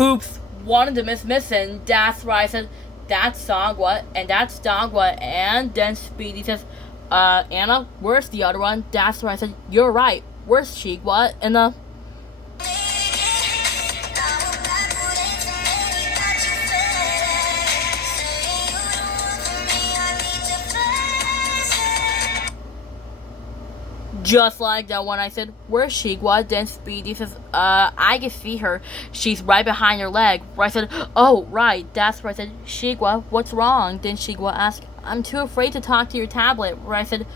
Oops, one of them is missing. That's right. I said, that's Songwa, and that's Dongwa. And then Speedy says, Anna, where's the other one? That's right. I said, you're right. Where's Shigwa? And just like that one, I said, where's Shigwa? Then Speedy says, I can see her. She's right behind your leg. Where I said, oh, right, that's where I said, Shigwa, what's wrong? Then Shigwa asked, I'm too afraid to talk to your tablet. Where I said,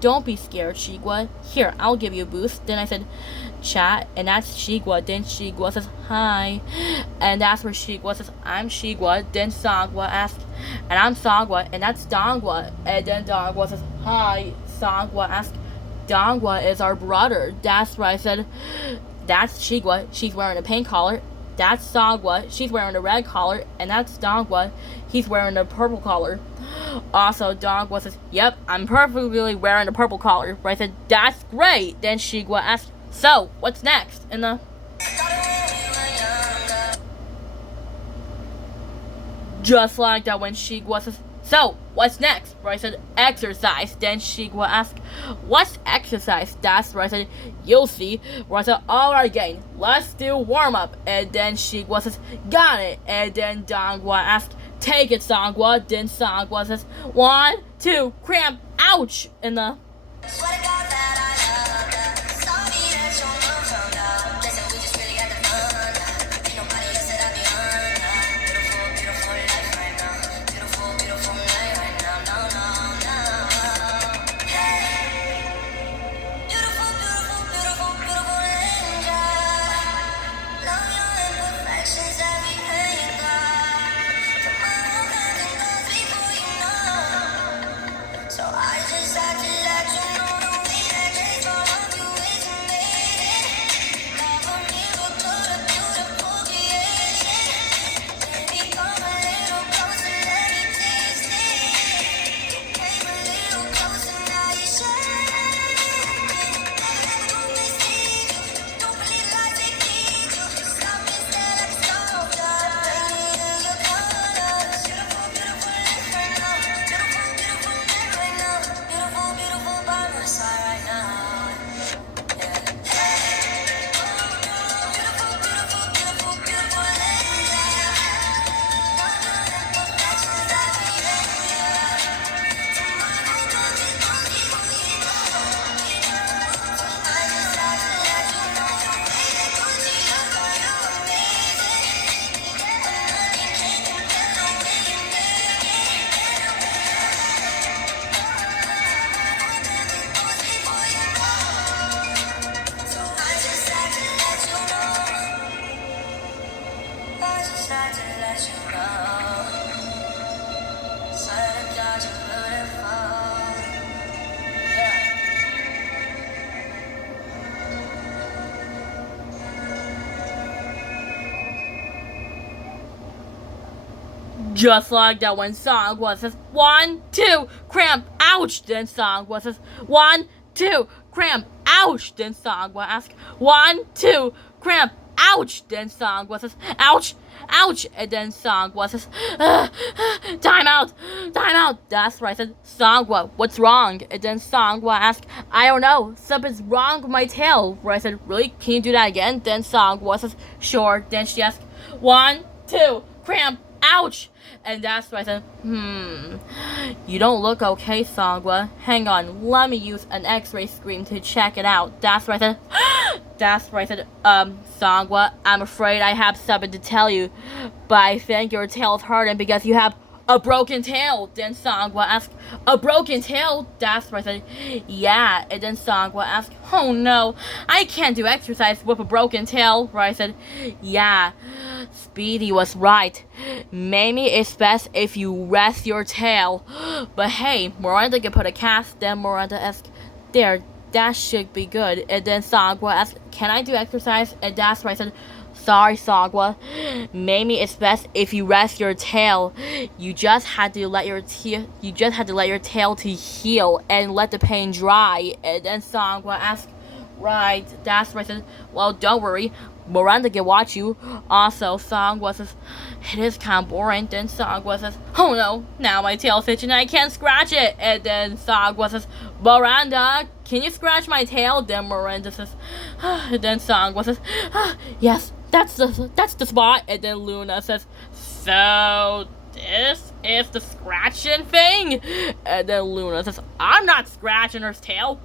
don't be scared, Shigwa. Here, I'll give you a boost. Then I said, chat, and that's Shigwa. Then Shigwa says, hi. And that's where Shigwa says, I'm Shigwa. Then Songwa asked, and I'm Songwa, and that's Dongwa. And then Dongwa says, hi. Songwa asked, Dongwa is our brother. That's right. I said, that's Shigwa. She's wearing a pink collar. That's Songwa. She's wearing a red collar. And that's Dongwa. He's wearing a purple collar. Also, Dongwa says, yep, I'm perfectly wearing a purple collar. Right? I said, that's great. Then Shigwa asked, so, what's next? And just like that when Shigwa says, so, what's next? Right, I said, exercise. Then Shigwa asked, what's exercise? That's right, I said, you'll see. Right, I said, alright again, let's do warm-up. And then Shigwa says, got it. And then Dongwa asked, take it, Songwa. Then Songwa says, 1, 2, cramp, ouch. And just like that when Songwa says, 1, 2, cramp, ouch. Then Songwa says, 1, 2, cramp, ouch. Then Songwa asks, 1, 2, cramp, ouch. Then Songwa says, ouch, ouch. And then Songwa says, time out, time out. That's right. I said, Songwa, what's wrong? And then Songwa asked, I don't know, something's wrong with my tail. Where I said, really? Can you do that again? Then Songwa says, sure. Then she asked, 1, 2, cramp, ouch. And that's why I said, you don't look okay, Songwa. Hang on, let me use an x-ray screen to check it out. That's why I said, Songwa, I'm afraid I have something to tell you, but I think your tail's hurting because you have a broken tail. Then Songwa asked, a broken tail? That's why I said, yeah. And then Songwa asked, oh no, I can't do exercise with a broken tail. Right? I said, yeah, Speedy was right. Maybe it's best if you rest your tail. But hey, Miranda can put a cast. Then Miranda asked, there, that should be good. And then Songwa asked, can I do exercise? And that's why I said, sorry, Songwa. Maybe it's best if you rest your tail. You just had to let your tail to heal and let the pain dry. And then Songwa asked, right, that's right. I said, well, don't worry. Miranda can watch you. Also, Song says, it is kind of boring. Then Song says, oh no, now my tail's itching and I can't scratch it. And then Song says, Miranda, can you scratch my tail? Then Miranda says, and then Song says, yes, that's the spot. And then Luna says, so this is the scratching thing? And then Luna says, I'm not scratching her tail.